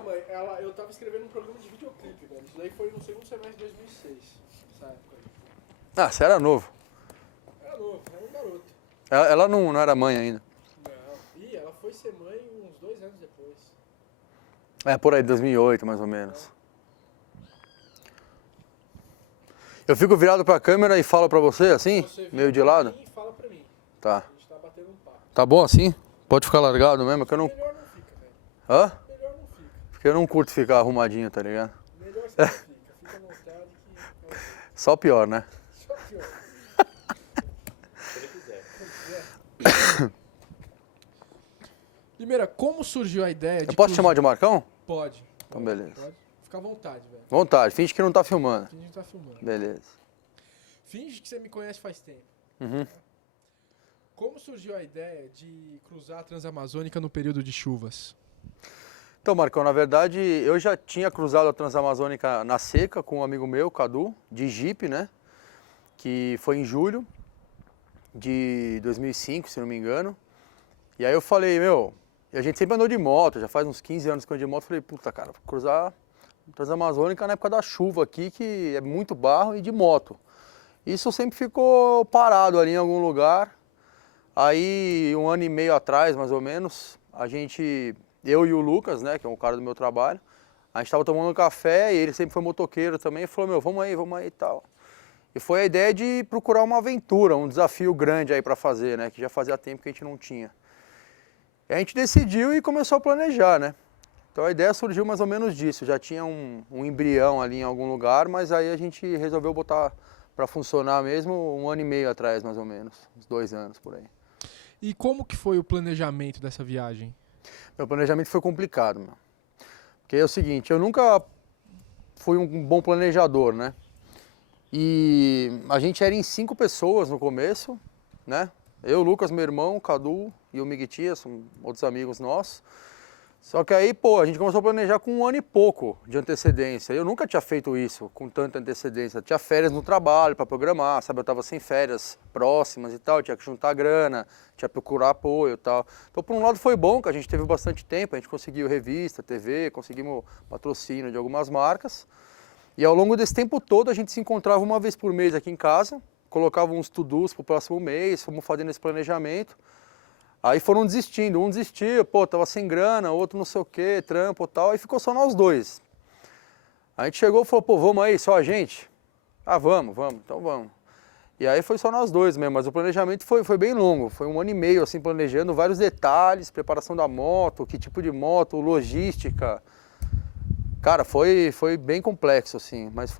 Mãe, eu tava escrevendo um programa de videoclipe, velho. Isso daí foi no segundo semestre de 2006, essa época aí. Ah, você era novo. Era novo, era um garoto. Ela não era mãe ainda. Não. Ih, ela foi ser mãe uns 2 anos depois. É, por aí, 2008, mais ou menos. Eu fico virado pra câmera e falo pra você, assim? Você Meio de pra lado? mim e fala pra mim. Tá. A gente tá batendo um papo. Tá bom assim? Pode ficar largado mesmo, que eu não... Melhor não fica, velho. Hã? Melhor não fica. Porque eu não curto ficar arrumadinho, tá ligado? Melhor você não fica. Fica à vontade que... Só pior, né? Só pior. Se ele quiser. Primeira, como surgiu a ideia de... Eu posso te chamar de Marcão? Pode. Então beleza. Pode. Fica à vontade, velho. Vontade, finge que não tá filmando. Finge que tá filmando. Beleza. Finge que você me conhece faz tempo. Uhum. Como surgiu a ideia de cruzar a Transamazônica no período de chuvas? Então, Marcão, na verdade, eu já tinha cruzado a Transamazônica na seca com um amigo meu, Cadu, de Jeep, né? Que foi em julho de 2005, se não me engano. E aí eu falei, meu, e a gente sempre andou de moto, já faz uns 15 anos que eu ando de moto. Falei, puta, cara, vou cruzar a Transamazônica na época da chuva aqui, que é muito barro, e de moto. Isso sempre ficou parado ali em algum lugar. Aí, um ano e meio atrás, mais ou menos, eu e o Lucas, né, que é um cara do meu trabalho, a gente estava tomando café e ele sempre foi motoqueiro também, e falou, meu, vamos aí e tal. E foi a ideia de procurar uma aventura, um desafio grande aí para fazer, né, que já fazia tempo que a gente não tinha. E a gente decidiu e começou a planejar, né. Então a ideia surgiu mais ou menos disso, já tinha um embrião ali em algum lugar, mas aí a gente resolveu botar para funcionar mesmo um ano e meio atrás, mais ou menos, uns 2 anos por aí. E como que foi o planejamento dessa viagem? Meu planejamento foi complicado, meu. Porque é o seguinte, eu nunca fui um bom planejador, né? E a gente era em 5 pessoas no começo, né? Eu, Lucas, meu irmão, o Cadu e o Miguitia, são outros amigos nossos. Só que aí, pô, a gente começou a planejar com 1 ano e pouco de antecedência. Eu nunca tinha feito isso com tanta antecedência. Eu tinha férias no trabalho para programar, sabe? Eu tava sem férias próximas e tal, tinha que juntar grana, tinha que procurar apoio e tal. Então, por um lado foi bom, que a gente teve bastante tempo, a gente conseguiu revista, TV, conseguimos patrocínio de algumas marcas. E ao longo desse tempo todo a gente se encontrava uma vez por mês aqui em casa, colocava uns to-dos pro próximo mês, fomos fazendo esse planejamento. Aí foram desistindo, um desistia, pô, tava sem grana, outro não sei o que, trampo e tal, aí ficou só nós dois. A gente chegou e falou, pô, vamos aí, só a gente? Ah, vamos, então vamos. E aí foi só nós dois mesmo, mas o planejamento foi bem longo, foi 1 ano e meio assim planejando vários detalhes, preparação da moto, que tipo de moto, logística. Cara, foi bem complexo assim, mas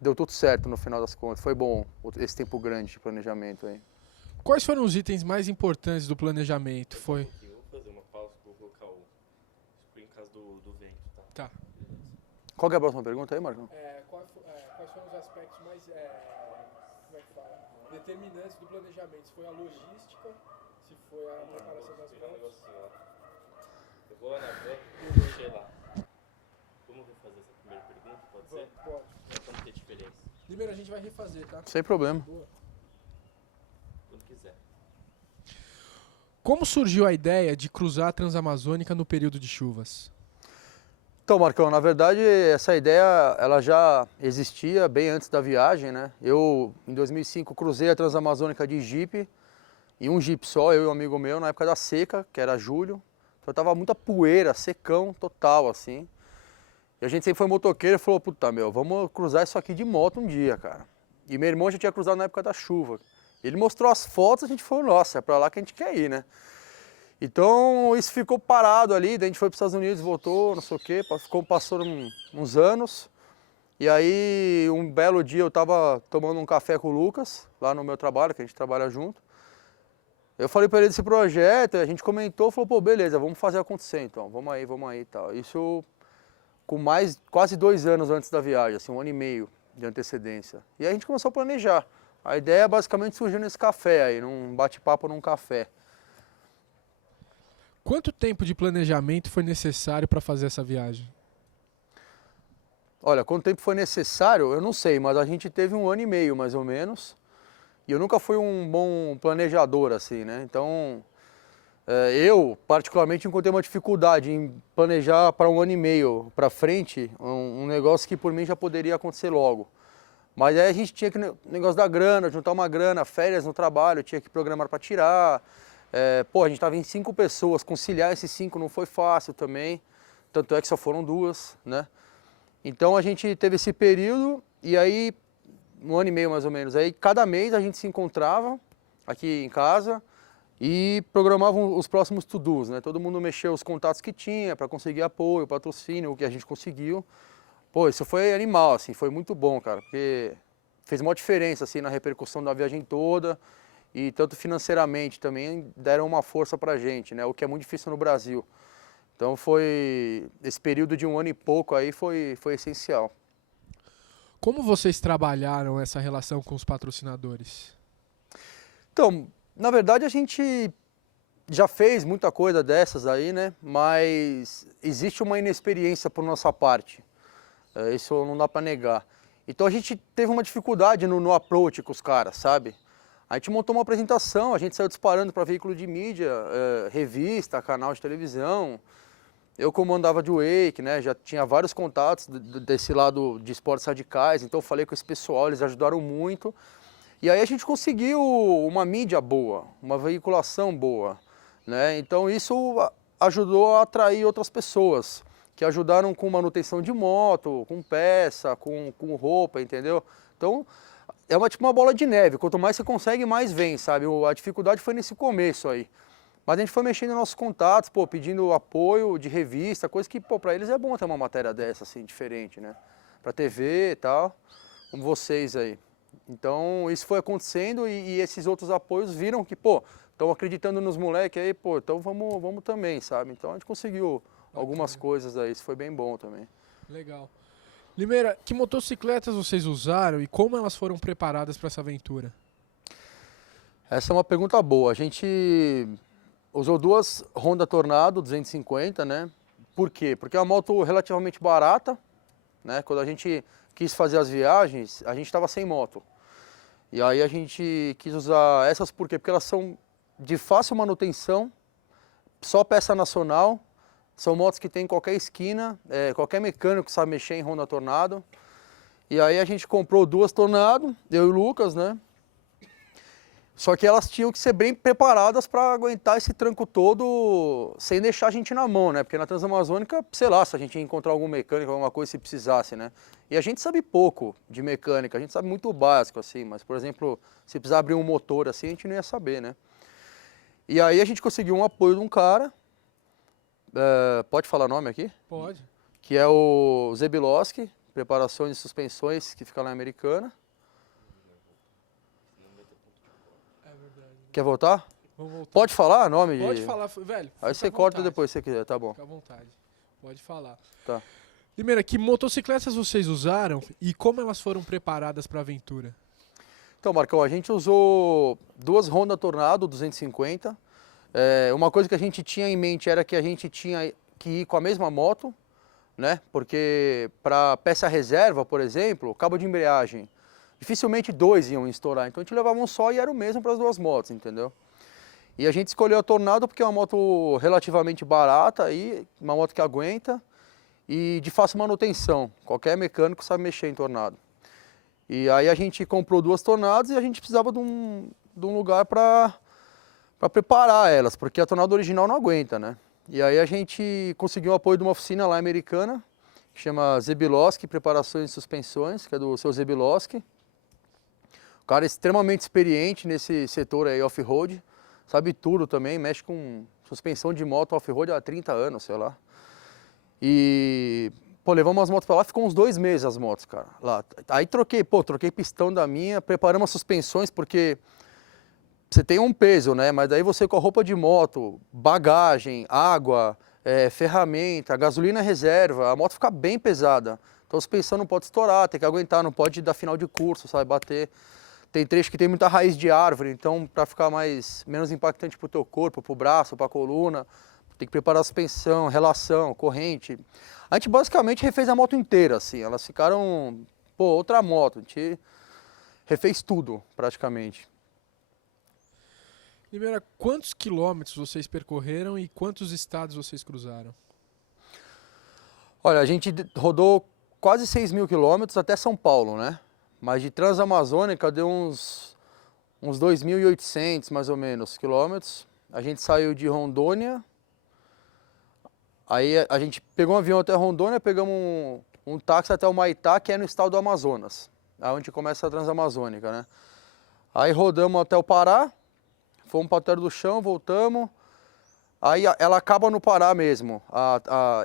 deu tudo certo no final das contas, foi bom esse tempo grande de planejamento aí. Quais foram os itens mais importantes do planejamento? Foi. Eu vou fazer uma pausa para colocar o screen em caso do vento, tá? Tá. Qual que é a próxima pergunta aí, Marcão? Quais foram os aspectos mais como é que fala? Determinantes do planejamento? Se foi a logística, se foi a preparação das Um motos? negocinho lá. Eu vou mexer lá. Vamos refazer essa primeira pergunta, pode ser? Pode. Só pra não ter diferença. Primeiro a gente vai refazer, tá? Sem problema. Boa. Quando quiser. Como surgiu a ideia de cruzar a Transamazônica no período de chuvas? Então, Marcão, na verdade, essa ideia ela já existia bem antes da viagem, né? Eu, em 2005, cruzei a Transamazônica de Jeep, e um Jeep só, eu e um amigo meu, na época da seca, que era julho. Então tava muita poeira, secão total, assim. E a gente sempre foi motoqueiro e falou, puta, meu, vamos cruzar isso aqui de moto um dia, cara. E meu irmão já tinha cruzado na época da chuva. Ele mostrou as fotos, a gente falou, nossa, é pra lá que a gente quer ir, né? Então isso ficou parado ali, daí a gente foi para os Estados Unidos, voltou, não sei o quê, passou uns anos. E aí um belo dia eu estava tomando um café com o Lucas, lá no meu trabalho, que a gente trabalha junto. Eu falei para ele desse projeto, a gente comentou, falou, pô, beleza, vamos fazer acontecer então, vamos aí e tal. Isso com quase 2 anos antes da viagem, assim, 1 ano e meio de antecedência. E aí a gente começou a planejar. A ideia basicamente surgiu nesse café aí, num bate-papo num café. Quanto tempo de planejamento foi necessário para fazer essa viagem? Olha, quanto tempo foi necessário, eu não sei, mas a gente teve 1 ano e meio, mais ou menos. E eu nunca fui um bom planejador, assim, né? Então, Eu, particularmente, encontrei uma dificuldade em planejar para 1 ano e meio para frente um negócio que por mim já poderia acontecer logo. Mas aí a gente tinha que, negócio da grana, juntar uma grana, férias no trabalho, tinha que programar para tirar. A gente estava em 5 pessoas, conciliar esses 5 não foi fácil também, tanto é que só foram 2, né? Então a gente teve esse período e aí, 1 ano e meio mais ou menos, aí cada mês a gente se encontrava aqui em casa e programavam os próximos to-dos, né? Todo mundo mexeu os contatos que tinha para conseguir apoio, patrocínio, o que a gente conseguiu. Pô, isso foi animal, assim, foi muito bom, cara, porque fez uma diferença, assim, na repercussão da viagem toda e tanto financeiramente também deram uma força pra gente, né? O que é muito difícil no Brasil. Então esse período de 1 ano e pouco aí foi essencial. Como vocês trabalharam essa relação com os patrocinadores? Então, na verdade a gente já fez muita coisa dessas aí, né? Mas existe uma inexperiência por nossa parte. Isso não dá para negar. Então a gente teve uma dificuldade no approach com os caras, sabe? A gente montou uma apresentação, a gente saiu disparando para veículo de mídia, revista, canal de televisão. Eu comandava de Wake, né? Já tinha vários contatos desse lado de esportes radicais, então eu falei com esse pessoal, eles ajudaram muito. E aí a gente conseguiu uma mídia boa, uma veiculação boa, né? Então isso ajudou a atrair outras pessoas, que ajudaram com manutenção de moto, com peça, com roupa, entendeu? Então é tipo uma bola de neve, quanto mais você consegue, mais vem, sabe? A dificuldade foi nesse começo aí. Mas a gente foi mexendo nos nossos contatos, pô, pedindo apoio de revista, coisa que, pô, pra eles é bom ter uma matéria dessa, assim, diferente, né? Pra TV e tal, como vocês aí. Então, isso foi acontecendo e esses outros apoios viram que, pô, estão acreditando nos moleques aí, pô, então vamos também, sabe? Então a gente conseguiu algumas coisas aí, isso foi bem bom também. Legal. Limeira, que motocicletas vocês usaram e como elas foram preparadas para essa aventura? Essa é uma pergunta boa. A gente usou 2 Honda Tornado 250, né? Por quê? Porque é uma moto relativamente barata, né? Quando a gente quis fazer as viagens, a gente estava sem moto. E aí a gente quis usar essas por quê? Porque elas são de fácil manutenção, só peça nacional, são motos que tem em qualquer esquina, qualquer mecânico sabe mexer em Honda Tornado. E aí a gente comprou 2 Tornado, eu e o Lucas, né? Só que elas tinham que ser bem preparadas para aguentar esse tranco todo sem deixar a gente na mão, né? Porque na Transamazônica, sei lá, se a gente ia encontrar algum mecânico, alguma coisa se precisasse, né? E a gente sabe pouco de mecânica, a gente sabe muito básico, assim, mas, por exemplo, se precisar abrir um motor assim, a gente não ia saber, né? E aí a gente conseguiu um apoio de um cara, pode falar nome aqui? Pode. Que é o Zebiloski, preparações e suspensões, que fica lá em Americana. Quer voltar? Vamos voltar. Pode falar nome? Pode falar, velho. Aí você corta depois se você quiser, tá bom. Fica à vontade. Pode falar. Tá. Limeira, que motocicletas vocês usaram e como elas foram preparadas para a aventura? Então, Marcão, a gente usou 2 Honda Tornado 250. Uma coisa que a gente tinha em mente era que a gente tinha que ir com a mesma moto, né? Porque para peça reserva, por exemplo, cabo de embreagem, dificilmente 2 iam estourar. Então a gente levava um só e era o mesmo para as 2 motos, entendeu? E a gente escolheu a Tornado porque é uma moto relativamente barata, e uma moto que aguenta e de fácil manutenção. Qualquer mecânico sabe mexer em Tornado. E aí a gente comprou 2 Tornados e a gente precisava de um lugar para preparar elas, porque a Tornado original não aguenta, né? E aí a gente conseguiu o apoio de uma oficina lá americana, que chama Zebiloski Preparações e Suspensões, que é do seu Zebiloski. O cara é extremamente experiente nesse setor aí off-road, sabe tudo também, mexe com suspensão de moto off-road há 30 anos, sei lá. E, pô, levamos as motos pra lá, ficou uns 2 meses as motos, cara, lá. Aí troquei pistão da minha, preparamos as suspensões, porque você tem um peso, né, mas daí você com a roupa de moto, bagagem, água, ferramenta, gasolina reserva, a moto fica bem pesada. Então a suspensão não pode estourar, tem que aguentar, não pode dar final de curso, sabe, bater. Tem trecho que tem muita raiz de árvore, então para ficar menos impactante para o teu corpo, para o braço, para a coluna, tem que preparar a suspensão, relação, corrente. A gente basicamente refez a moto inteira, assim, elas ficaram, pô, outra moto, a gente refez tudo praticamente. Limeira, quantos quilômetros vocês percorreram e quantos estados vocês cruzaram? Olha, a gente rodou quase 6.000 quilômetros até São Paulo, né? Mas de Transamazônica deu uns 2.800 mais ou menos quilômetros. A gente saiu de Rondônia, aí a gente pegou um avião até Rondônia, pegamos um táxi até o Humaitá, que é no estado do Amazonas, onde começa a Transamazônica, né? Aí rodamos até o Pará, fomos para a Terra do Chão, voltamos. Aí ela acaba no Pará mesmo,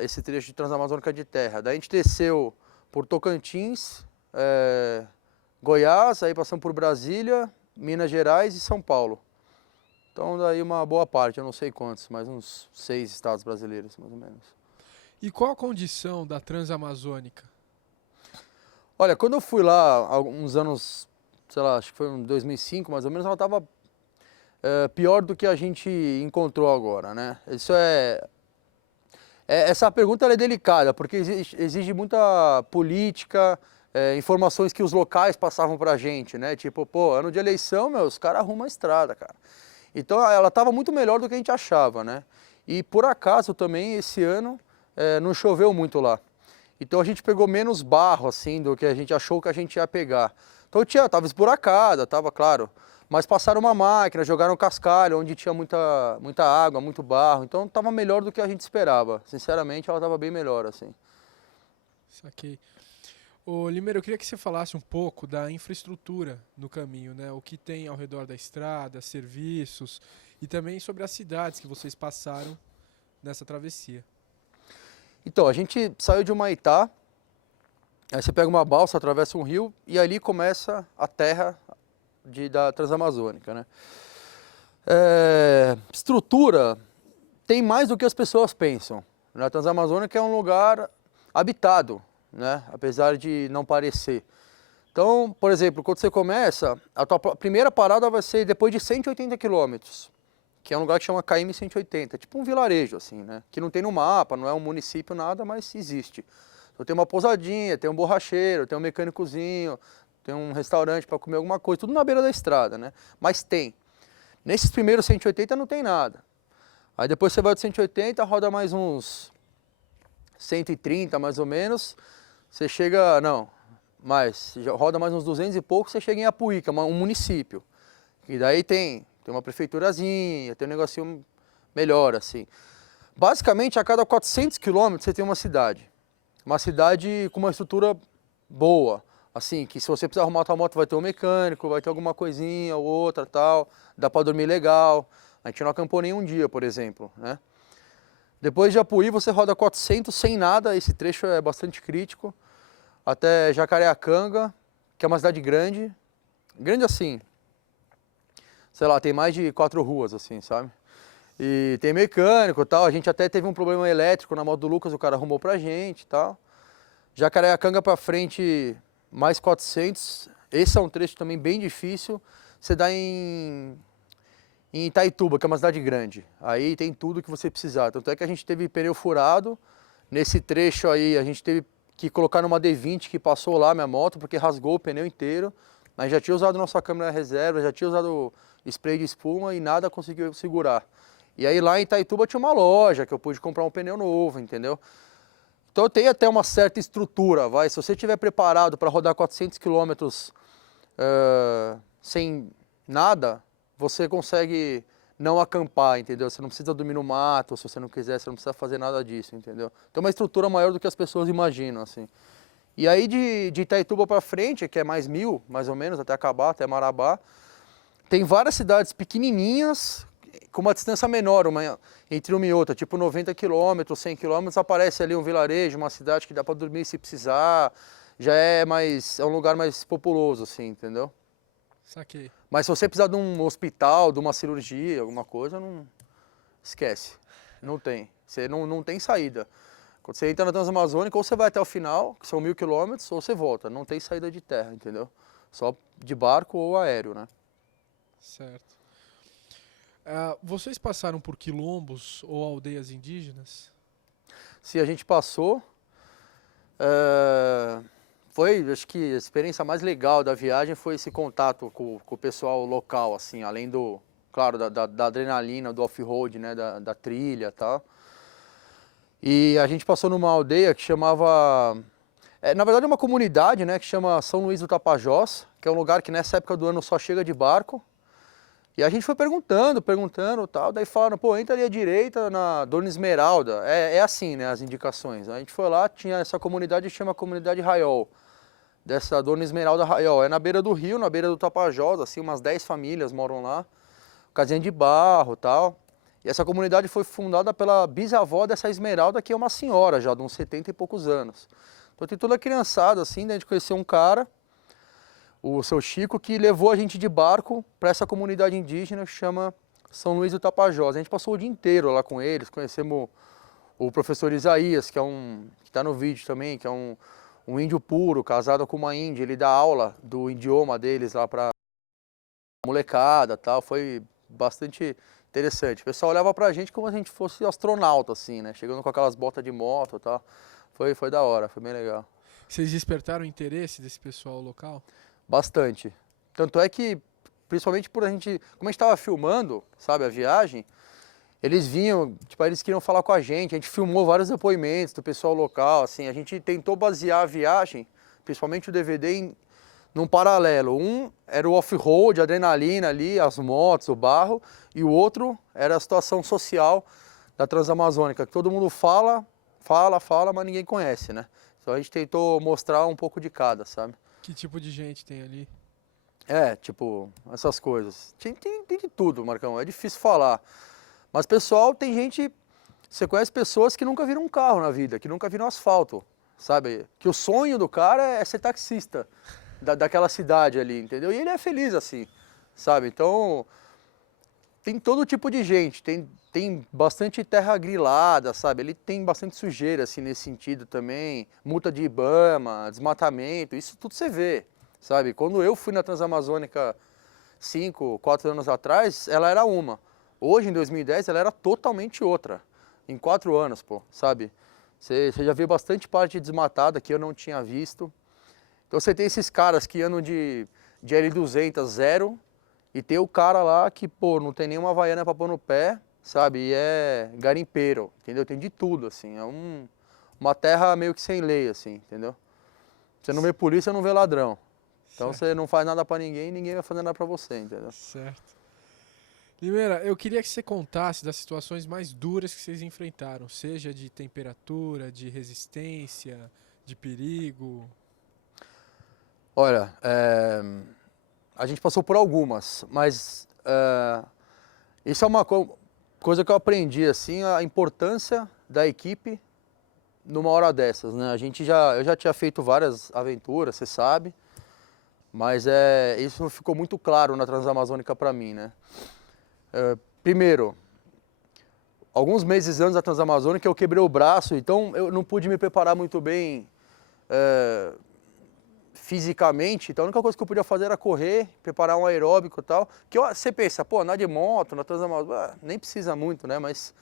esse trecho de Transamazônica de terra. Daí a gente desceu por Tocantins, Goiás, aí passamos por Brasília, Minas Gerais e São Paulo. Então daí uma boa parte, eu não sei quantos, mas uns 6 estados brasileiros, mais ou menos. E qual a condição da Transamazônica? Olha, quando eu fui lá, há alguns anos, sei lá, acho que foi em 2005 mais ou menos, ela estava pior do que a gente encontrou agora, né? Essa pergunta ela é delicada, porque exige muita política, informações que os locais passavam pra gente, né? Tipo, pô, ano de eleição, os caras arrumam a estrada, cara. Então ela estava muito melhor do que a gente achava, né? E por acaso também esse ano não choveu muito lá. Então a gente pegou menos barro assim do que a gente achou que a gente ia pegar. Então tava esburacada, tava claro, mas passaram uma máquina, jogaram cascalho onde tinha muita água, muito barro. Então tava melhor do que a gente esperava. Sinceramente, ela tava bem melhor assim. Saquei. Ô, Limeira, eu queria que você falasse um pouco da infraestrutura no caminho, né? O que tem ao redor da estrada, serviços e também sobre as cidades que vocês passaram nessa travessia. Então, a gente saiu de Humaitá, aí você pega uma balsa, atravessa um rio e ali começa a terra da Transamazônica, né? Estrutura tem mais do que as pessoas pensam. A Transamazônica é um lugar habitado, né? Apesar de não parecer. Então, por exemplo, quando você começa, a tua primeira parada vai ser depois de 180 quilômetros, que é um lugar que chama KM 180, tipo um vilarejo assim, né? Que não tem no mapa, não é um município, nada, mas existe. Então tem uma pousadinha, tem um borracheiro, tem um mecânicozinho, tem um restaurante para comer alguma coisa, tudo na beira da estrada, né? Mas tem. Nesses primeiros 180 não tem nada. Aí depois você vai de 180, roda mais uns 130 mais ou menos, você chega, não, mais, roda mais uns 200 e pouco, você chega em Apuí, que é um município. E daí tem uma prefeiturazinha, tem um negocinho melhor assim. Basicamente, a cada 400 quilômetros você tem uma cidade. Uma cidade com uma estrutura boa. Assim, que se você precisar arrumar a tua moto vai ter um mecânico, vai ter alguma coisinha ou outra tal. Dá para dormir legal. A gente não acampou nem um dia, por exemplo, né? Depois de Apuí você roda 400 sem nada, esse trecho é bastante crítico. Até Jacareacanga, que é uma cidade grande. Grande assim, sei lá, tem mais de 4 ruas assim, sabe? E tem mecânico e tal, a gente até teve um problema elétrico na moto do Lucas, o cara arrumou pra gente e tal. Jacareacanga pra frente, mais 400, esse é um trecho também bem difícil. Você dá em Itaituba, que é uma cidade grande, aí tem tudo que você precisar. Tanto é que a gente teve pneu furado, nesse trecho aí a gente teve que colocar numa D20 que passou lá minha moto, porque rasgou o pneu inteiro. A gente já tinha usado nossa câmera reserva, já tinha usado spray de espuma e nada conseguiu segurar. E aí lá em Itaituba tinha uma loja que eu pude comprar um pneu novo, entendeu? Então tem até uma certa estrutura, vai. Se você estiver preparado para rodar 400 quilômetros sem nada, você consegue não acampar, entendeu? Você não precisa dormir no mato, se você não quiser, você não precisa fazer nada disso, entendeu? Tem uma estrutura maior do que as pessoas imaginam, assim. E aí de Itaituba para frente, que é mais 1.000, mais ou menos, até acabar, até Marabá, tem várias cidades pequenininhas, com uma distância menor entre uma e outra, tipo 90 quilômetros, 100 quilômetros, aparece ali um vilarejo, uma cidade que dá para dormir se precisar, já é um lugar mais populoso, assim, entendeu? Saquei. Mas se você precisar de um hospital, de uma cirurgia, alguma coisa, não esquece, não tem, você não tem saída. Quando você entra na Transamazônica, ou você vai até o final, que são 1.000 quilômetros, ou você volta, não tem saída de terra, entendeu? Só de barco ou aéreo, né? Certo. Vocês passaram por quilombos ou aldeias indígenas? Se a gente passou, foi, acho que a experiência mais legal da viagem foi esse contato com o pessoal local, assim, além claro, da adrenalina, do off-road, né, da trilha e tal. E a gente passou numa aldeia que chamava... na verdade é uma comunidade, né, que chama São Luís do Tapajós, que é um lugar que nessa época do ano só chega de barco. E a gente foi perguntando e tal, daí falaram, pô, entra ali à direita na Dona Esmeralda. É assim, né, as indicações. A gente foi lá, tinha essa comunidade que chama Comunidade Raiol, dessa Dona Esmeralda Raiol. É na beira do rio, na beira do Tapajós, assim, umas 10 famílias moram lá, casinha de barro e tal. E essa comunidade foi fundada pela bisavó dessa Esmeralda, que é uma senhora já, de uns 70 e poucos anos. Então tem toda a criançada, assim, daí a gente conheceu um cara, o seu Chico, que levou a gente de barco para essa comunidade indígena que chama São Luís do Tapajós. A gente passou o dia inteiro lá com eles, conhecemos o professor Isaías, que está no vídeo também, que é um índio puro, casado com uma índia. Ele dá aula do idioma deles lá para molecada e tal. Foi bastante interessante. O pessoal olhava pra gente como se a gente fosse astronauta, assim, né? Chegando com aquelas botas de moto e tal. Foi da hora, foi bem legal. Vocês despertaram o interesse desse pessoal local? Bastante. Tanto é que, principalmente por como a gente estava filmando, sabe, a viagem, eles vinham, tipo, eles queriam falar com a gente filmou vários depoimentos do pessoal local, assim, a gente tentou basear a viagem, principalmente o DVD, num paralelo. Um era o off-road, a adrenalina ali, as motos, o barro, e o outro era a situação social da Transamazônica, que todo mundo fala, mas ninguém conhece, né? Então a gente tentou mostrar um pouco de cada, sabe? Que tipo de gente tem ali? Tipo, essas coisas. Tem de tudo, Marcão, é difícil falar. Mas pessoal, tem gente, você conhece pessoas que nunca viram um carro na vida, que nunca viram asfalto, sabe? Que o sonho do cara é ser taxista daquela cidade ali, entendeu? E ele é feliz assim, sabe? Então, tem todo tipo de gente, tem bastante terra grilada, sabe? Ele tem bastante sujeira, assim, nesse sentido também, multa de IBAMA, desmatamento, isso tudo você vê, sabe? Quando eu fui na Transamazônica 5, 4 anos atrás, ela era uma. Hoje, em 2010, ela era totalmente outra. Em 4 anos, pô, sabe? Você já viu bastante parte desmatada que eu não tinha visto. Então você tem esses caras que andam de L200 zero, e tem o cara lá que, pô, não tem nenhuma havaiana pra pôr no pé, sabe? E é garimpeiro, entendeu? Tem de tudo, assim. É uma terra meio que sem lei, assim, entendeu? Você não vê polícia, não vê ladrão. Então Certo. você não faz nada pra ninguém e ninguém vai fazer nada pra você, entendeu? Certo. Limeira, eu queria que você contasse das situações mais duras que vocês enfrentaram, seja de temperatura, de resistência, de perigo. Olha, a gente passou por algumas, mas isso é uma coisa que eu aprendi, assim, a importância da equipe numa hora dessas, né? Eu já tinha feito várias aventuras, você sabe, mas isso ficou muito claro na Transamazônica para mim, né? Primeiro, alguns meses antes da Transamazônica eu quebrei o braço, então eu não pude me preparar muito bem fisicamente, então a única coisa que eu podia fazer era correr, preparar um aeróbico e tal, você pensa, pô, andar de moto na Transamazônica, nem precisa muito, né, mas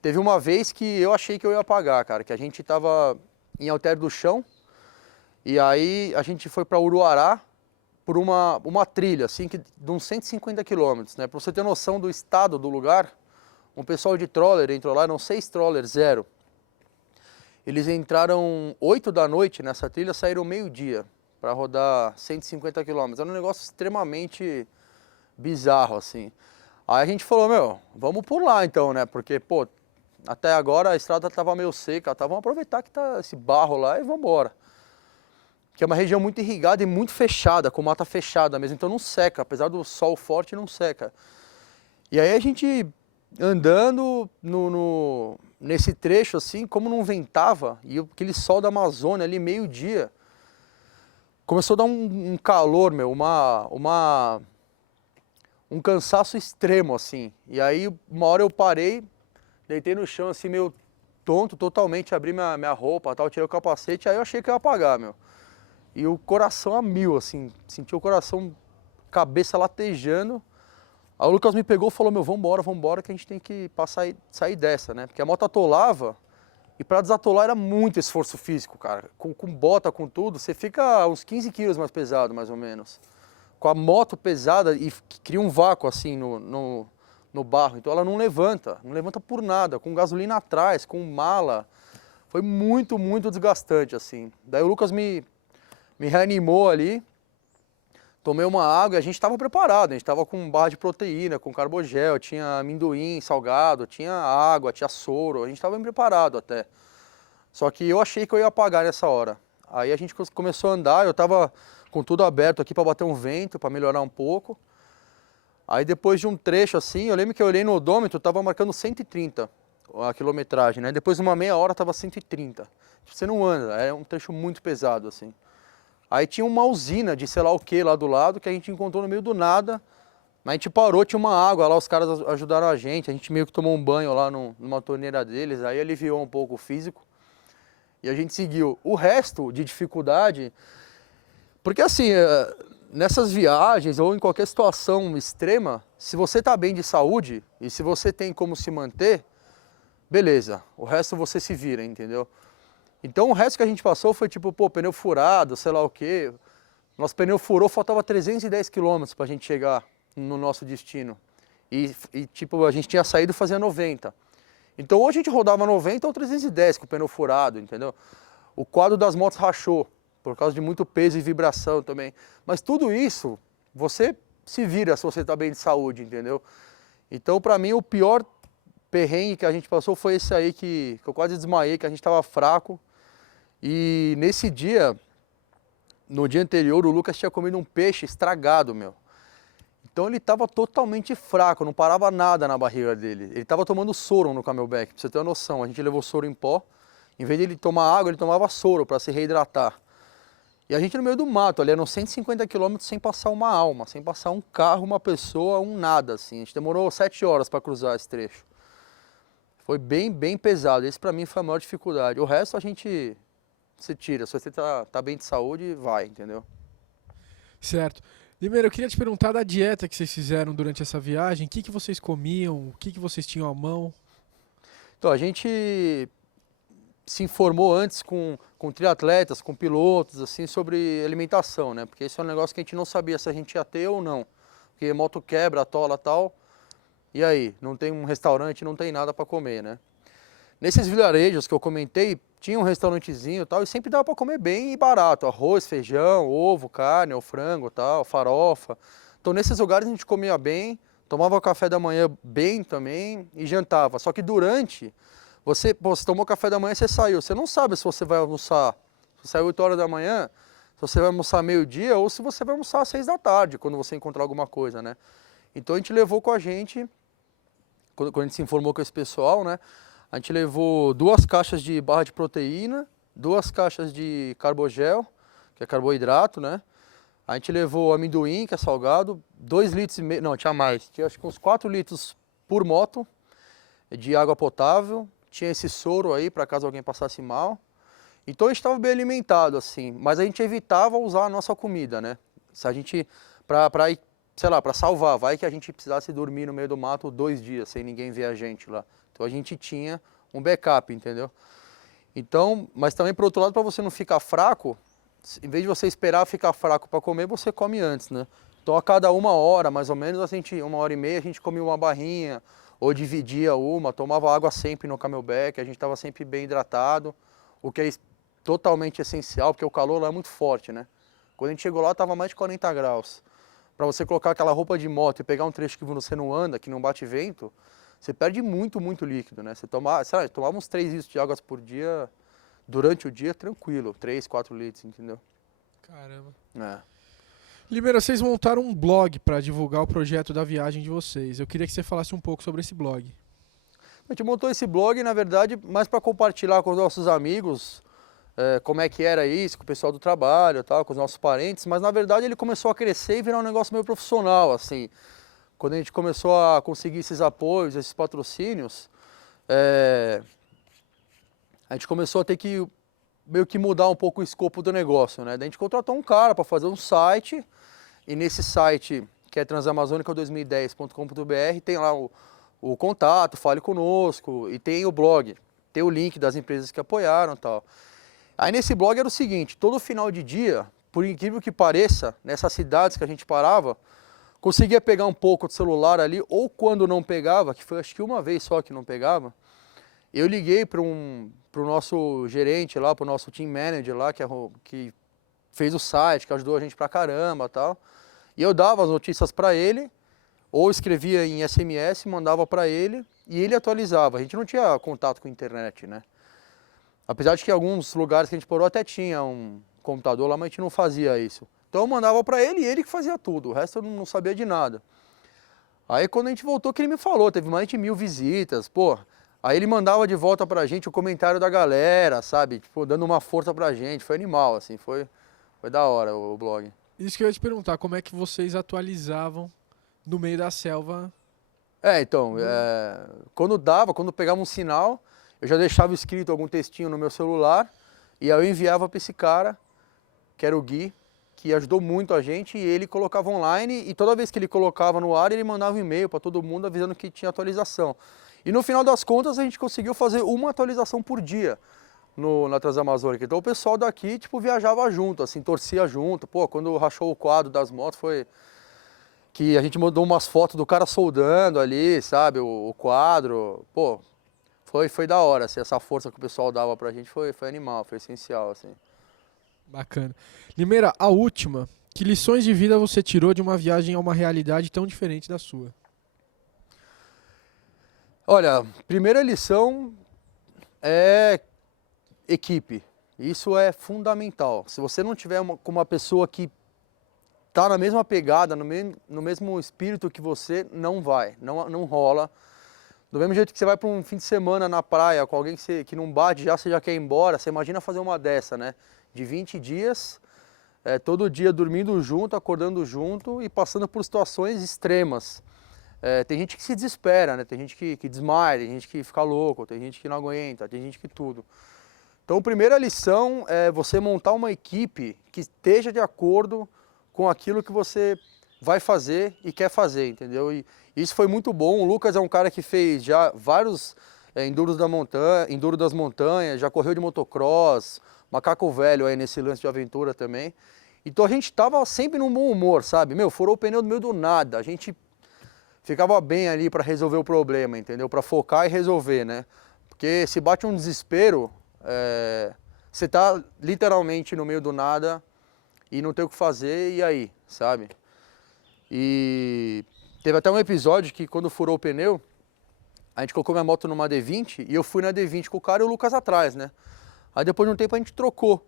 teve uma vez que eu achei que eu ia apagar, cara, que a gente tava em Alter do Chão, e aí a gente foi para Uruará por uma trilha, assim, de uns 150 quilômetros, né, pra você ter noção do estado do lugar, um pessoal de troller entrou lá, eram 6 trollers, 0. Eles entraram 8 da noite nessa trilha, saíram meio-dia para rodar 150 quilômetros. Era um negócio extremamente bizarro, assim. Aí a gente falou, meu, vamos por lá então, né? Porque, pô, até agora a estrada tava meio seca, tá? Vamos aproveitar que tá esse barro lá e vamos embora. Que é uma região muito irrigada e muito fechada, com mata fechada mesmo, então não seca, apesar do sol forte, não seca. E aí a gente andando nesse trecho, assim, como não ventava, e aquele sol da Amazônia ali, meio-dia, começou a dar um calor, meu, um cansaço extremo, assim. E aí, uma hora eu parei, deitei no chão, assim, meio tonto, totalmente, abri minha roupa, tal, tirei o capacete, aí eu achei que eu ia apagar, meu. E o coração a mil, assim, senti o coração, cabeça latejando. Aí o Lucas me pegou e falou, meu, vambora, que a gente tem que sair dessa, né? Porque a moto atolava, e para desatolar era muito esforço físico, cara. Com bota, com tudo, você fica uns 15 quilos mais pesado, mais ou menos. com a moto pesada e cria um vácuo assim no barro. Então ela não levanta por nada, com gasolina atrás, com mala. Foi muito, muito desgastante assim. Daí o Lucas me reanimou ali, tomei uma água e a gente estava preparado. A gente estava com barra de proteína, com carbogel, tinha amendoim salgado, tinha água, tinha soro. A gente estava bem preparado até. Só que eu achei que eu ia apagar nessa hora. Aí a gente começou a andar, eu estava com tudo aberto aqui para bater um vento, para melhorar um pouco. Aí depois de um trecho assim, eu lembro que eu olhei no odômetro, estava marcando 130 a quilometragem, né? Depois de uma meia hora estava 130. Você não anda, é um trecho muito pesado assim. Aí tinha uma usina de sei lá o que lá do lado, que a gente encontrou no meio do nada. A gente parou, tinha uma água lá, os caras ajudaram a gente meio que tomou um banho lá numa torneira deles, aí aliviou um pouco o físico. E a gente seguiu. O resto de dificuldade, porque assim, nessas viagens ou em qualquer situação extrema, se você está bem de saúde e se você tem como se manter, beleza, o resto você se vira, entendeu? Então o resto que a gente passou foi tipo, pô, pneu furado, sei lá o quê. Nosso pneu furou, faltava 310 quilômetros para a gente chegar no nosso destino. E tipo, a gente tinha saído e fazia 90. Então ou a gente rodava 90 ou 310 com o pneu furado, entendeu? O quadro das motos rachou, por causa de muito peso e vibração também. Mas tudo isso, você se vira se você está bem de saúde, entendeu? Então para mim o pior perrengue que a gente passou foi esse aí que eu quase desmaiei, que a gente estava fraco. E nesse dia, no dia anterior, o Lucas tinha comido um peixe estragado, meu. Então ele estava totalmente fraco, não parava nada na barriga dele. Ele estava tomando soro no Camelback, pra você ter uma noção. A gente levou soro em pó. Em vez de ele tomar água, ele tomava soro para se reidratar. E a gente no meio do mato, ali eram 150 quilômetros sem passar uma alma, sem passar um carro, uma pessoa, um nada, assim. A gente demorou 7 horas para cruzar esse trecho. Foi bem, bem pesado. Esse para mim foi a maior dificuldade. O resto a gente se tira. Se você tá bem de saúde, vai, entendeu? Certo. Limeira, eu queria te perguntar da dieta que vocês fizeram durante essa viagem. O que vocês comiam? O que vocês tinham à mão? Então, a gente se informou antes com triatletas, com pilotos, assim, sobre alimentação, né? Porque esse é um negócio que a gente não sabia se a gente ia ter ou não. Porque moto quebra, atola e tal. E aí? Não tem um restaurante, não tem nada para comer, né? Nesses vilarejos que eu comentei, tinha um restaurantezinho e tal, e sempre dava para comer bem e barato. Arroz, feijão, ovo, carne, ou frango, tal, farofa. Então nesses lugares a gente comia bem, tomava café da manhã bem também e jantava. Só que durante, você tomou café da manhã, você saiu. Você não sabe se você vai almoçar, se saiu 8 horas da manhã, se você vai almoçar meio-dia ou se você vai almoçar às 6 da tarde, quando você encontrar alguma coisa, né? Então a gente levou com a gente, quando a gente se informou com esse pessoal, né? A gente levou 2 caixas de barra de proteína, 2 caixas de carbogel, que é carboidrato, né? A gente levou amendoim, que é salgado, 2 litros e meio, não, tinha mais, tinha acho que uns 4 litros por moto de água potável, tinha esse soro aí para caso alguém passasse mal. Então a gente estava bem alimentado, assim, mas a gente evitava usar a nossa comida, né? Se a gente, para ir, sei lá, para salvar, vai que a gente precisasse dormir no meio do mato 2 dias sem ninguém ver a gente lá. Então a gente tinha um backup, entendeu? Então, mas também por outro lado, para você não ficar fraco, em vez de você esperar ficar fraco para comer, você come antes, né? Então a cada 1 hora, mais ou menos, 1 hora e meia, a gente comia uma barrinha, ou dividia uma, tomava água sempre no Camelback, a gente estava sempre bem hidratado, o que é totalmente essencial, porque o calor lá é muito forte, né? Quando a gente chegou lá, estava mais de 40 graus. Para você colocar aquela roupa de moto e pegar um trecho que você não anda, que não bate vento, você perde muito, muito líquido, né? Você tomava uns 3 litros de água por dia, durante o dia, tranquilo. 3, 4 litros, entendeu? Caramba. É. Limeira, vocês montaram um blog para divulgar o projeto da viagem de vocês. Eu queria que você falasse um pouco sobre esse blog. A gente montou esse blog, na verdade, mais para compartilhar com os nossos amigos como é que era isso, com o pessoal do trabalho, tal, com os nossos parentes, mas na verdade ele começou a crescer e virar um negócio meio profissional, assim. Quando a gente começou a conseguir esses apoios, esses patrocínios, a gente começou a ter que meio que mudar um pouco o escopo do negócio, né? Daí a gente contratou um cara para fazer um site, e nesse site, que é transamazonica2010.com.br, tem lá o contato, fale conosco, e tem o blog, tem o link das empresas que apoiaram e tal. Aí nesse blog era o seguinte, todo final de dia por incrível que pareça, nessas cidades que a gente parava, conseguia pegar um pouco do celular ali, ou quando não pegava, que foi acho que uma vez só que não pegava, eu liguei para o nosso gerente lá, para o nosso team manager lá, que fez o site, que ajudou a gente pra caramba e tal. E eu dava as notícias para ele, ou escrevia em SMS, mandava para ele, e ele atualizava. A gente não tinha contato com a internet, né? Apesar de que em alguns lugares que a gente parou até tinha um computador lá, mas a gente não fazia isso. Então eu mandava para ele e ele que fazia tudo, o resto eu não sabia de nada. Aí quando a gente voltou, que ele me falou, teve mais de 1000 visitas, pô. Aí ele mandava de volta pra gente o comentário da galera, sabe? Tipo, dando uma força pra gente, foi animal, assim, foi da hora o blog. Isso que eu ia te perguntar, como é que vocês atualizavam no meio da selva? Então, quando pegava um sinal, eu já deixava escrito algum textinho no meu celular e aí eu enviava para esse cara, que era o Gui, que ajudou muito a gente, e ele colocava online e toda vez que ele colocava no ar, ele mandava um e-mail para todo mundo avisando que tinha atualização. E no final das contas, a gente conseguiu fazer uma atualização por dia na Transamazônica. Então o pessoal daqui, tipo, viajava junto, assim, torcia junto. Pô, quando rachou o quadro das motos, foi que a gente mandou umas fotos do cara soldando ali, sabe, o quadro. Pô, foi da hora, assim, essa força que o pessoal dava pra gente foi animal, foi essencial, assim. Bacana. Limeira, a última. Que lições de vida você tirou de uma viagem a uma realidade tão diferente da sua? Olha, primeira lição é equipe. Isso é fundamental. Se você não tiver com uma pessoa que tá na mesma pegada, no mesmo espírito que você, não vai, não rola. Do mesmo jeito que você vai para um fim de semana na praia com alguém que não bate, você já quer ir embora, você imagina fazer uma dessa, né? De 20 dias, todo dia dormindo junto, acordando junto e passando por situações extremas. Tem gente que se desespera, né? Tem gente que desmaia, tem gente que fica louco, tem gente que não aguenta, tem gente que tudo. Então, a primeira lição é você montar uma equipe que esteja de acordo com aquilo que você vai fazer e quer fazer, entendeu? E isso foi muito bom. O Lucas é um cara que fez já vários enduro das montanhas, já correu de motocross, macaco velho aí nesse lance de aventura também. Então a gente tava sempre num bom humor, sabe? Furou o pneu no meio do nada. A gente ficava bem ali para resolver o problema, entendeu? Para focar e resolver, né? Porque se bate um desespero, você tá literalmente no meio do nada e não tem o que fazer, e aí, sabe? E teve até um episódio que quando furou o pneu, a gente colocou minha moto numa D20 e eu fui na D20 com o cara e o Lucas atrás, né? Aí depois de um tempo a gente trocou.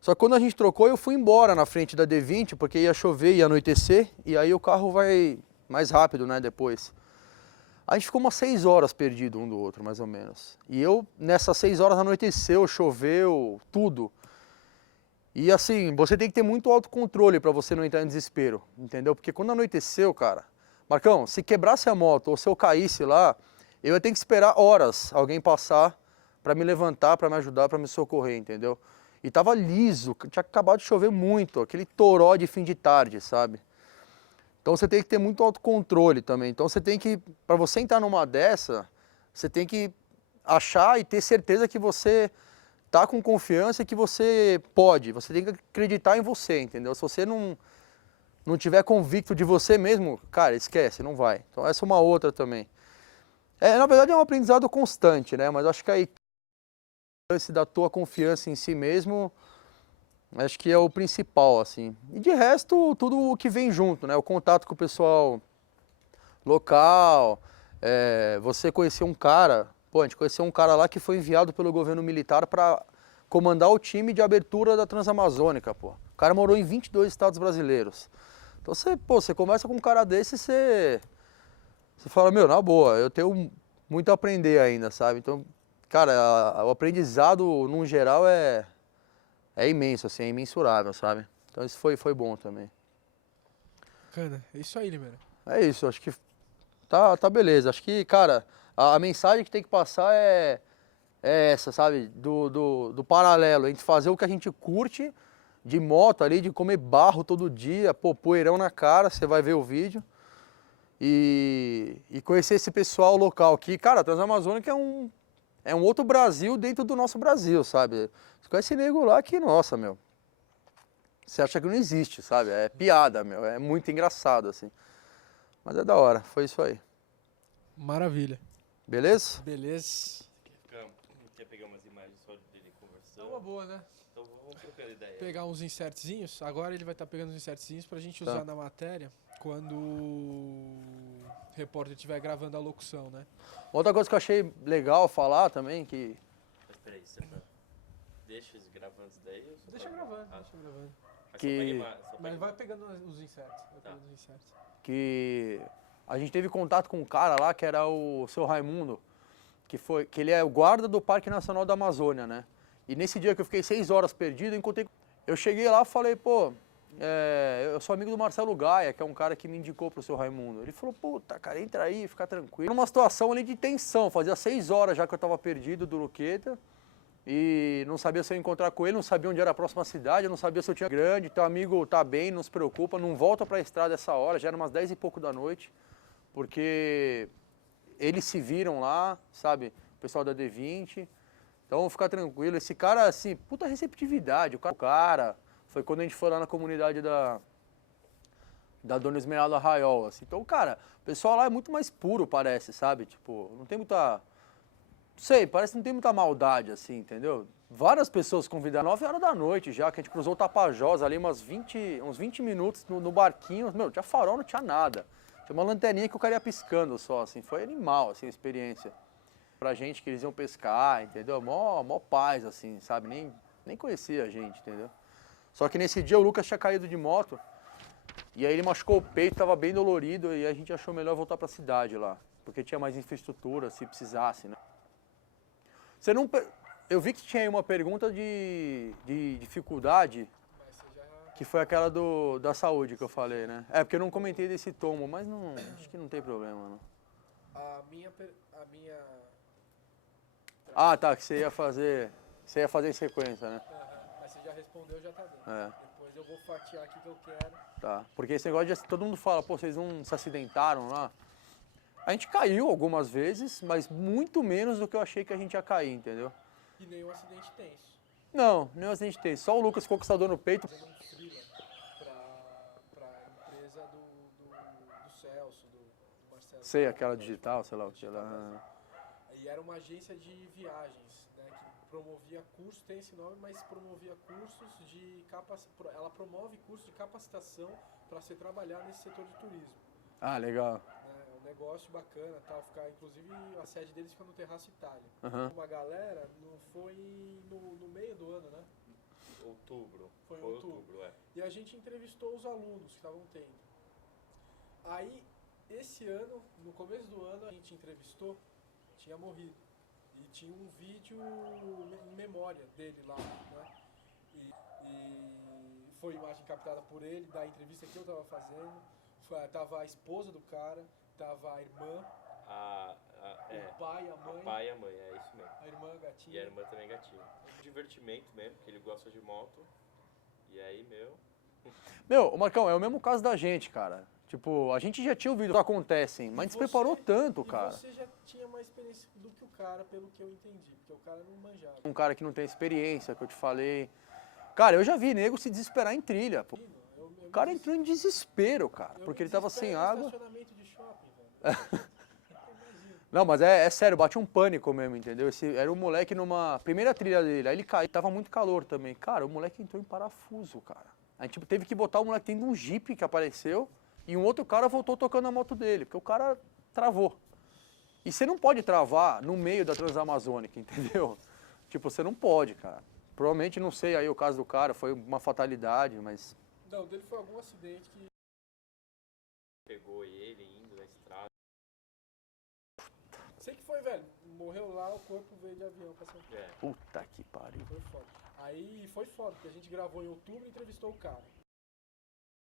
Só que quando a gente trocou, eu fui embora na frente da D20, porque ia chover, ia anoitecer, e aí o carro vai mais rápido, né, depois. A gente ficou umas 6 horas perdido um do outro, mais ou menos. E eu, nessas 6 horas, anoiteceu, choveu, tudo. E assim, você tem que ter muito autocontrole para você não entrar em desespero, entendeu? Porque quando anoiteceu, cara, Marcão, se quebrasse a moto ou se eu caísse lá, eu ia ter que esperar horas alguém passar para me levantar, para me ajudar, para me socorrer, entendeu? E tava liso, tinha acabado de chover muito, aquele toró de fim de tarde, sabe? Então você tem que ter muito autocontrole também. Então você tem que, para você entrar numa dessa, você tem que achar e ter certeza que você tá com confiança e que você pode. Você tem que acreditar em você, entendeu? Se você não tiver convicto de você mesmo, cara, esquece, não vai. Então essa é uma outra também. Na verdade é um aprendizado constante, né? Mas acho que aí da tua confiança em si mesmo, acho que é o principal, assim. E de resto, tudo o que vem junto, né? O contato com o pessoal local, você conhecer um cara... Pô, a gente conheceu um cara lá que foi enviado pelo governo militar para comandar o time de abertura da Transamazônica, pô. O cara morou em 22 estados brasileiros. Então você conversa com um cara desse e você fala, na boa, eu tenho muito a aprender ainda, sabe? Então, cara, o aprendizado, no geral, é imenso, assim, é imensurável, sabe? Então isso foi bom também. Bacana, é isso aí, Limeira. É isso, acho que tá beleza. Acho que, cara, a mensagem que tem que passar é essa, sabe? Do paralelo, a gente fazer o que a gente curte de moto ali, de comer barro todo dia, pô, poeirão na cara, você vai ver o vídeo. E conhecer esse pessoal local aqui. Cara, a Transamazônica é um outro Brasil dentro do nosso Brasil, sabe? Você conhece nego lá que, nossa, você acha que não existe, sabe? É piada, meu, é muito engraçado, assim. Mas é da hora, foi isso aí. Maravilha. Beleza? Beleza. Quer pegar umas imagens só dele É conversando? uma boa, né? Então vamos trocando ideia. Pegar uns insertzinhos. Agora ele vai estar pegando uns insertzinhos pra gente usar na matéria quando o repórter estiver gravando a locução, né? Outra coisa que eu achei legal falar também, que Mas peraí, você deixa eles gravando isso daí? Ou só Deixa vai- gravando, Ah, deixa gravando. mas Que- só pega só Mas pega- vai pegando os inserts. Vai Tá. pegando os inserts. que a gente teve contato com um cara lá que era o seu Raimundo, que ele é o guarda do Parque Nacional da Amazônia, né? E nesse dia que eu fiquei 6 horas perdido, eu cheguei lá e falei, pô, eu sou amigo do Marcelo Gaia, que é um cara que me indicou pro seu Raimundo. Ele falou, puta, cara, entra aí, fica tranquilo. Numa situação ali de tensão, fazia 6 horas já que eu tava perdido do Luqueta. E não sabia se eu ia encontrar com ele, não sabia onde era a próxima cidade, eu não sabia se eu tinha grande, teu amigo tá bem, não se preocupa, não volta pra estrada essa hora, já era umas 10 e pouco da noite, porque eles se viram lá, sabe, o pessoal da D20, então fica tranquilo, esse cara, assim, puta receptividade, o cara, foi quando a gente foi lá na comunidade da Dona Esmeralda Arraiol, assim, então, cara, o pessoal lá é muito mais puro, parece, sabe, tipo, não tem muita... Não sei, parece que não tem muita maldade, assim, entendeu? Várias pessoas convidaram, 9 horas da noite já, que a gente cruzou o Tapajós ali, uns 20 minutos no barquinho, meu, não tinha farol, não tinha nada. Tinha uma lanterninha que o cara ia piscando só, assim, foi animal, assim, a experiência. Pra gente que eles iam pescar, entendeu? Mó paz, assim, sabe? Nem conhecia a gente, entendeu? Só que nesse dia o Lucas tinha caído de moto, e aí ele machucou o peito, tava bem dolorido, e a gente achou melhor voltar pra cidade lá, porque tinha mais infraestrutura, se precisasse, né? Você não... Eu vi que tinha aí uma pergunta de dificuldade, Mas você já. que foi aquela da saúde que eu falei, né? É, porque eu não comentei desse tomo, mas não, acho que não tem problema, não. A minha. Ah, tá, que você ia fazer em sequência, né? Mas você já respondeu, já tá dentro. É. Depois eu vou fatiar aqui que eu quero. Tá, porque esse negócio de todo mundo fala, pô, vocês não se acidentaram lá? A gente caiu algumas vezes, mas muito menos do que eu achei que a gente ia cair, entendeu? E nenhum acidente tenso. Não, nenhum acidente tem. Só o Lucas ficou com essa dor no peito. Fazendo um freela pra empresa do Celso, do Marcelo. Sei, aquela digital, sei lá o que lá. E era uma agência de viagens, né, que promovia cursos, tem esse nome, mas promovia cursos de capacitação. Ela promove cursos de capacitação para você trabalhar nesse setor de turismo. Ah, legal. Né, é um negócio bacana, tal, ficar, inclusive a sede deles fica no Terraço Itália. Aham. Uma galera, não foi no meio do ano, né? Outubro. Foi em outubro. É. E a gente entrevistou os alunos que estavam tendo. Aí, esse ano, no começo do ano, a gente entrevistou, tinha morrido. E tinha um vídeo em memória dele lá, né? E foi imagem captada por ele, da entrevista que eu tava fazendo. Tava a esposa do cara, tava a irmã, É. o pai, a mãe, O pai e a mãe, é isso mesmo. a irmã, a E gatinha. a irmã também gatinha. Divertimento mesmo, porque ele gosta de moto. E aí, Meu, o Marcão, é o mesmo caso da gente, cara. Tipo, a gente já tinha ouvido o que acontecem, mas a gente se preparou tanto, cara. E você já tinha mais experiência do que o cara, pelo que eu entendi, porque o cara não manjava. Um cara que não tem experiência, que eu te falei. Cara, eu já vi nego se desesperar em trilha, pô. O cara entrou em desespero, cara, porque ele tava sem água. Estacionamento de shopping, velho. Não, mas é sério, bate um pânico mesmo, entendeu? Era um moleque numa primeira trilha dele, aí ele caiu, tava muito calor também. Cara, o moleque entrou em parafuso, cara. A gente teve que botar o moleque dentro de um Jeep que apareceu e um outro cara voltou tocando a moto dele, porque o cara travou. E você não pode travar no meio da Transamazônica, entendeu? Tipo, você não pode, cara. Provavelmente, não sei aí o caso do cara, foi uma fatalidade, mas... Não, dele foi algum acidente que... pegou ele indo na estrada. Sei que foi, velho. Morreu lá, o corpo veio de avião pra São Paulo. É. Puta que pariu. Foi foda. Aí foi foda, porque a gente gravou em outubro e entrevistou o cara.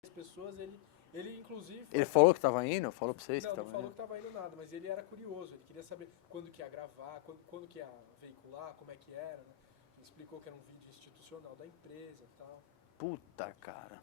As pessoas, ele inclusive... Ele falou que tava indo? Falou pra vocês Não, que não tava falou indo? que tava indo nada, mas ele era curioso, ele queria saber quando que ia gravar, quando que ia veicular, como é que era, né? Ele explicou que era um vídeo institucional da empresa e tal. Puta, cara.